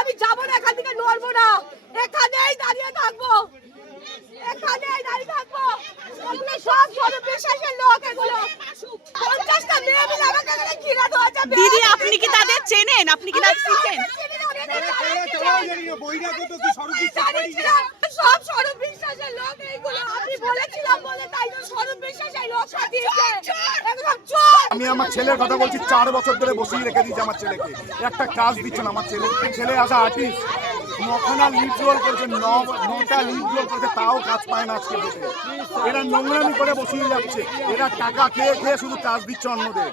আমি যাবো না, এখান থেকে নড়বো না, এখানেই দাঁড়িয়ে থাকবো, এখানেই দাঁড়িয়ে থাকবো। এগুলো সব স্বরূপ বিশ্বাসের লোক, এগুলো 50টা মেয়ে মিলে আমাকে ঘিরে ধরেছে। দিদি, আপনি কি তাদের চেনেন? আপনি কি তাদের চিনেন? সব স্বরূপ বিশ্বাসের লোক এইগুলো। আমি বলেছিলাম বলে তাই তো স্বরূপ বিশ্বাসের লোক পাঠিয়েছে। একদম চোর। আমি আমার ছেলের কথা বলছি, 4 বছর ধরে বসিয়ে রেখে দিয়েছে আমার ছেলেকে, একটা কাজ দিচ্ছে না। আমার ছেলে আসা আর্টিস্ট, 9খানা লিড রোল করেছে, 9টা লিড রোল করেছে, তাও কাজ পায় না আজকে ডেটে। এরা নোংরামি করে বসিয়ে যাচ্ছে, এরা টাকা খেয়ে খেয়ে শুধু কাজ দিচ্ছে অন্যদের।